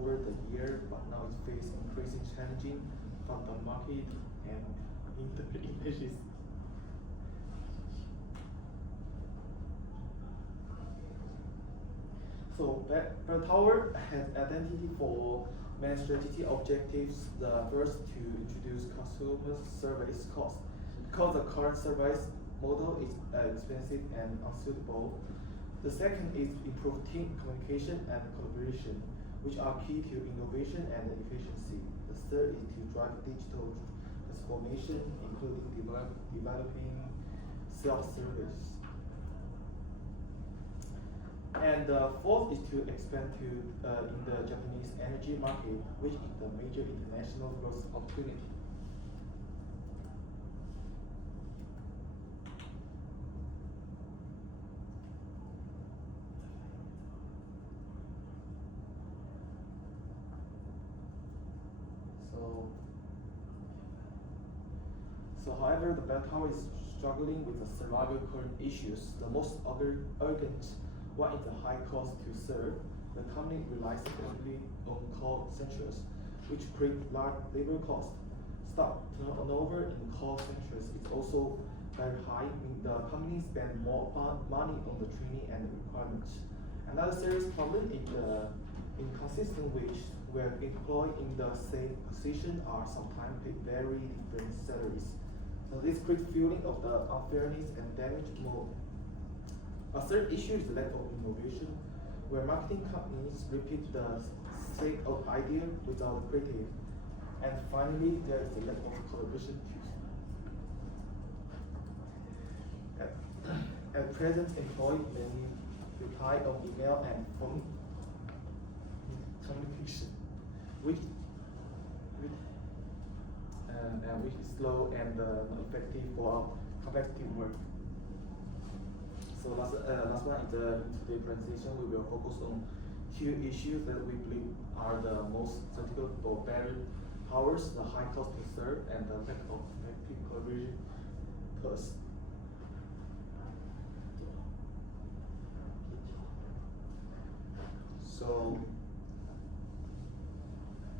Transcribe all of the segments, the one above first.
over the year, but now it faces increasing challenging from the market and images. So Bell Tower has identity for main strategic objectives. The first to introduce customer service cost, because the current service model is expensive and unsuitable. The second is to improve team communication and collaboration, which are key to innovation and efficiency. The third is to drive digital transformation, including developing self-service. And the fourth is to expand to in the Japanese energy market, which is the major international growth opportunity. So however, the Bell Tower is struggling with several current issues. The most urgent one is the high cost to serve. The company relies heavily on call centers, which create large labor costs. Staff turnover in call centers is also very high, meaning the company spend more money on the training and requirements. Another serious problem is the inconsistent wage, where employees in the same position are sometimes paid very different salaries. So this creates feeling of the unfairness and damage more. A third issue is the lack of innovation, where marketing companies repeat the sake of idea without creative. And finally, there is the lack of collaboration too. At present, employees mainly rely on email and phone communication, which is slow and not effective for competitive work. So last one is today's presentation. We will focus on two issues that we believe are the most critical for better powers: the high cost to serve and the lack of effective collaboration. Plus.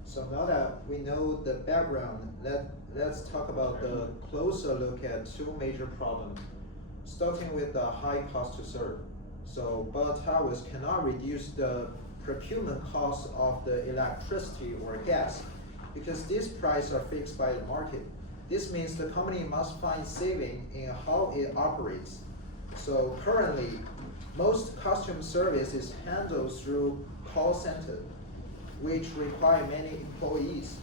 So now that we know the background, let's talk about the closer look at two major problems, starting with the high cost to serve. So Bell Towers cannot reduce the procurement cost of the electricity or gas because these prices are fixed by the market. This means the company must find saving in how it operates. So currently, most customer service is handled through call center, which require many employees,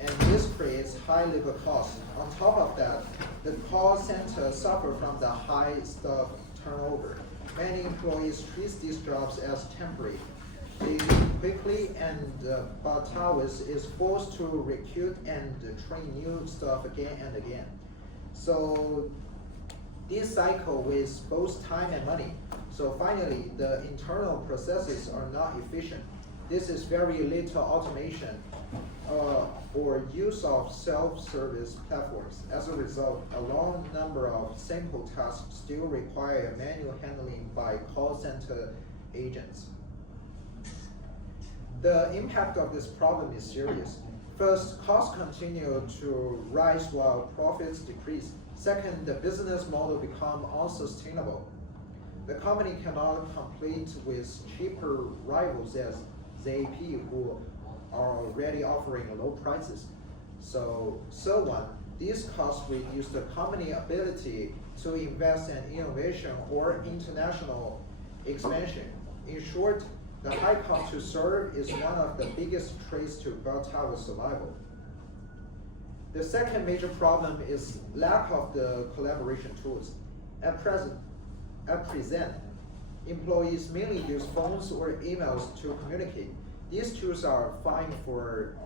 and this creates high labor costs. On top of that, the call center suffer from the high staff turnover. Many employees treat these jobs as temporary. They leave quickly, and Bell Towers is forced to recruit and train new staff again and again. So this cycle wastes both time and money. So finally, the internal processes are not efficient. This is very little automation or use of self-service platforms. As a result, a long number of simple tasks still require manual handling by call center agents. The impact of this problem is serious. First, costs continue to rise while profits decrease. Second, the business model becomes unsustainable. The company cannot compete with cheaper rivals as ZAP, who are already offering low prices. So on. These costs reduce the company's ability to invest in innovation or international expansion. In short, the high cost to serve is one of the biggest threats to Bell Tower's survival. The second major problem is lack of the collaboration tools. At present, employees mainly use phones or emails to communicate. These tools are fine for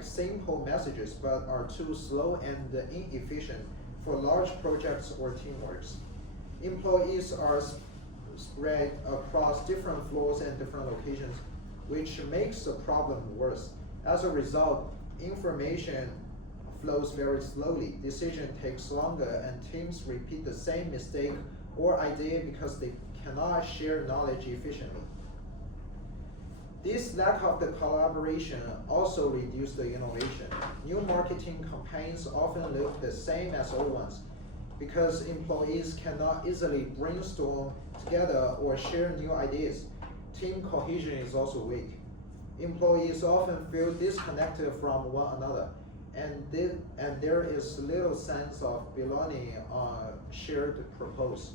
simple messages, but are too slow and inefficient for large projects or teamworks. Employees are spread across different floors and different locations, which makes the problem worse. As a result, information flows very slowly, decision takes longer, and teams repeat the same mistake or idea because they cannot share knowledge efficiently. This lack of the collaboration also reduced the innovation. New marketing campaigns often look the same as old ones because employees cannot easily brainstorm together or share new ideas. Team cohesion is also weak. Employees often feel disconnected from one another, and there is little sense of belonging on shared purpose.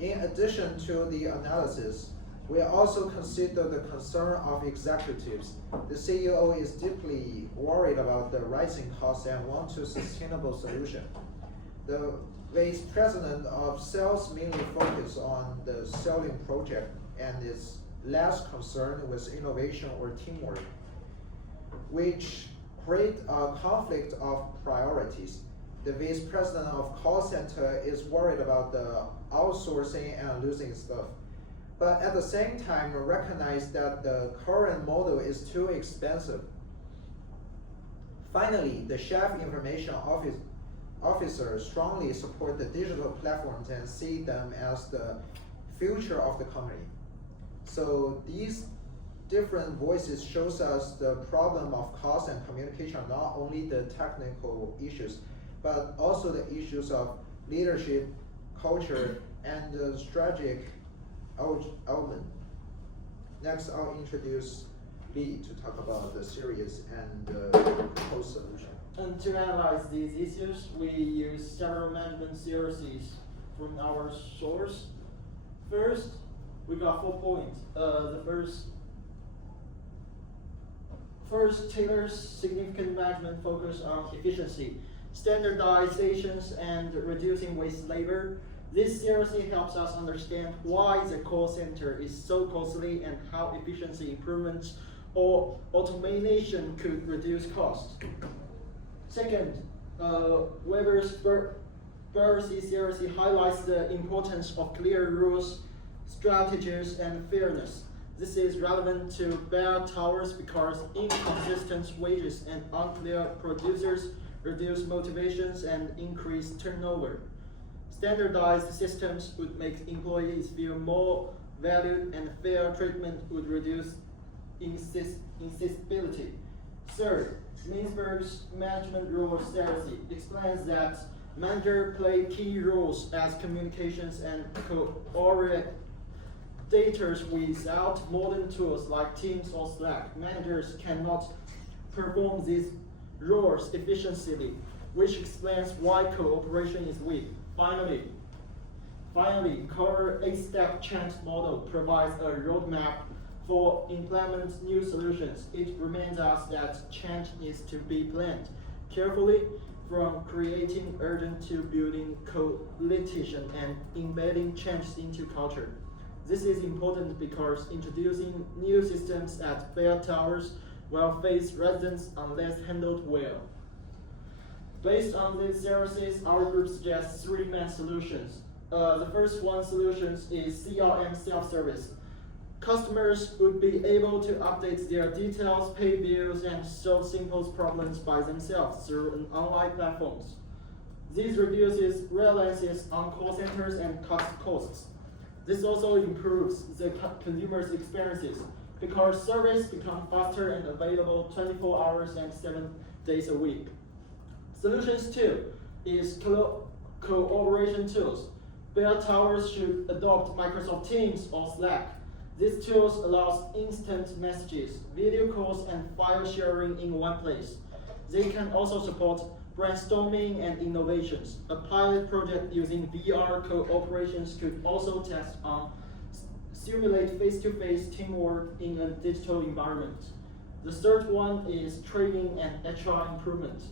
In addition to the analysis, we also consider the concern of executives. The CEO is deeply worried about the rising costs and wants a sustainable solution. The vice president of sales mainly focuses on the selling project and is less concerned with innovation or teamwork, which create a conflict of priorities. The vice president of call center is worried about the outsourcing and losing staff, but at the same time recognize that the current model is too expensive. Finally, the chief information officer strongly support the digital platforms and see them as the future of the company. So these different voices shows us the problem of cost and communication are not only the technical issues, but also the issues of leadership, culture, and the strategic element. Next, I'll introduce Lee to talk about the series and the proposed solution. And to analyze these issues, we use several management series from our source. First, we got 4 points. The first tailors significant management focus on efficiency, standardizations, and reducing waste labor. This seriously helps us understand why the call center is so costly and how efficiency improvements or automation could reduce costs. Second, Weber's Bureaucracy series highlights the importance of clear rules, strategies, and fairness. This is relevant to bell towers because inconsistent wages and unclear producers reduce motivations and increase turnover. Standardized systems would make employees feel more valued, and fair treatment would reduce insistibility. Third, Mintzberg's management role series explains that managers play key roles as communications and coordinators. Without modern tools like Teams or Slack, managers cannot perform these roles efficiently, which explains why cooperation is weak. Finally, our 8-step change model provides a roadmap for implement new solutions. It reminds us that change needs to be planned carefully, from creating urgent to building coalition and embedding change into culture. This is important because introducing new systems at bell towers will face residents unless handled well. Based on these series, our group suggests 3 main solutions. The first one solution is CRM self-service. Customers would be able to update their details, pay bills, and solve simple problems by themselves through an online platforms. This reduces reliance on call centers and cuts costs. This also improves the consumer's experiences because service becomes faster and available 24 hours and 7 days a week. Solutions 2 is cooperation tools. Bell towers should adopt Microsoft Teams or Slack. These tools allows instant messages, video calls, and file sharing in one place. They can also support brainstorming and innovations. A pilot project using VR cooperations could also test on simulate face-to-face teamwork in a digital environment. The third one is training and HR improvement.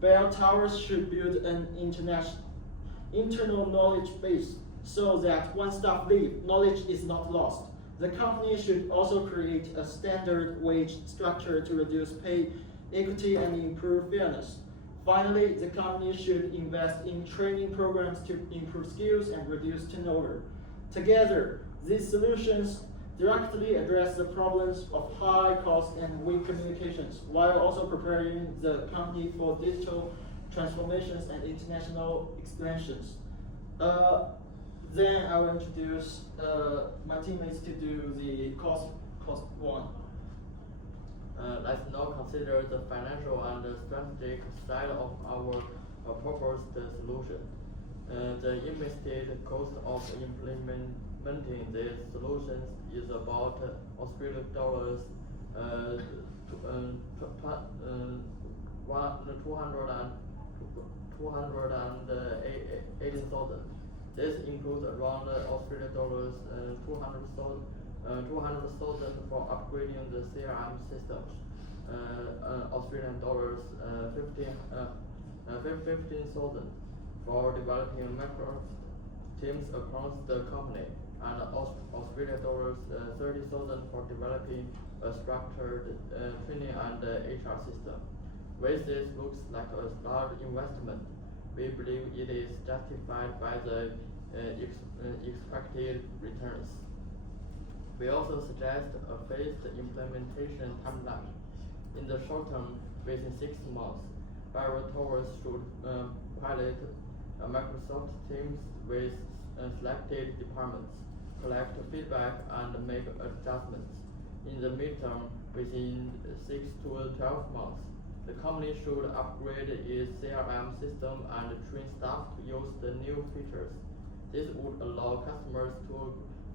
Bell towers should build an internal knowledge base so that when staff leave, knowledge is not lost. The company should also create a standard wage structure to reduce pay equity and improve fairness. Finally, the company should invest in training programs to improve skills and reduce turnover. Together, these solutions directly address the problems of high cost and weak communications, while also preparing the company for digital transformations and international expansions. Then I will introduce my teammates to do the cost cost one. Let's now consider the financial and strategic side of our proposed solution. The estimated cost of implementing these solutions is about Australian dollars 280,000. This includes around Australian dollars 200,000 for upgrading the CRM systems, Australian dollars 15,000 for developing macro teams across the company, and Australian dollars 30,000 for developing a structured training and HR system. While this looks like a large investment, we believe it is justified by the expected returns. We also suggest a phased implementation timeline. In the short term, within 6 months, Barrow Towers should pilot Microsoft Teams with selected departments, collect feedback, and make adjustments. In the midterm, within 6 to 12 months, the company should upgrade its CRM system and train staff to use the new features. This would allow customers to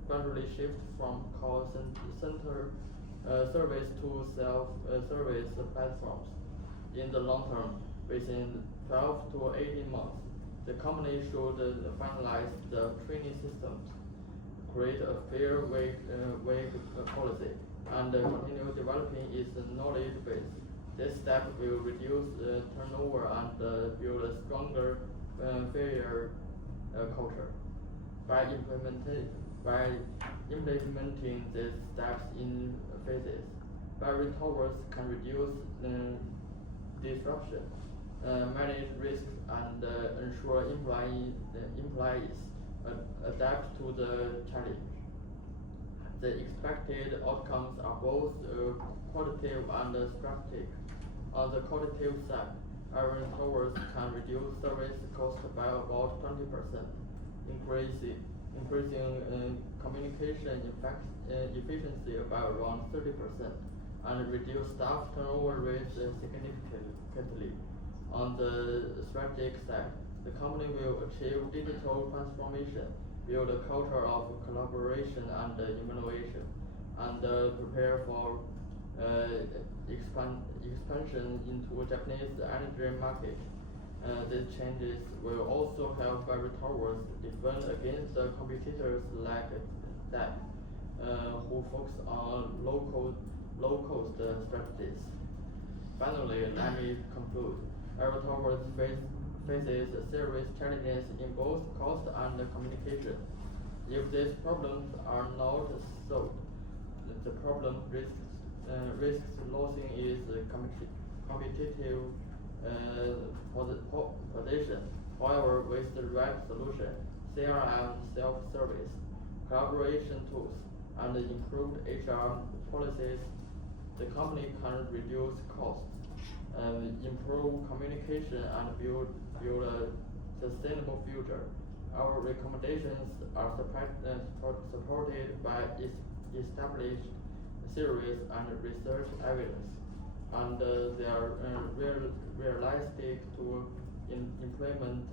gradually shift from call center service to self-service platforms. In the long term, within 12 to 18 months, the company should finalize the training systems, create a fair wage policy, and continue developing its knowledge base. This step will reduce turnover and build a stronger, fairer culture. By implementing these steps in phases, Barry Towers can reduce disruption, manage risks, and ensure employees adapt to the challenge. The expected outcomes are both qualitative and strategic. On the qualitative side, Iron Towers can reduce service cost by about 20%, increasing communication efficiency by around 30%, and reduce staff turnover rate significantly. On the strategic side, the company will achieve digital transformation, build a culture of collaboration and innovation, and prepare for expansion into Japanese energy market. These changes will also help Barry Towers defend against the competitors like that, who focus on low-cost strategies. Finally, let me conclude. Barry Towers faces serious challenges in both cost and communication. If these problems are not solved, the problem risks losing its competitive position. However, with the right solution, CRM, self-service, collaboration tools, and improved HR policies, the company can reduce costs, improve communication, and build a sustainable future. Our recommendations are supported by established theories and research evidence, and they are realistic to implement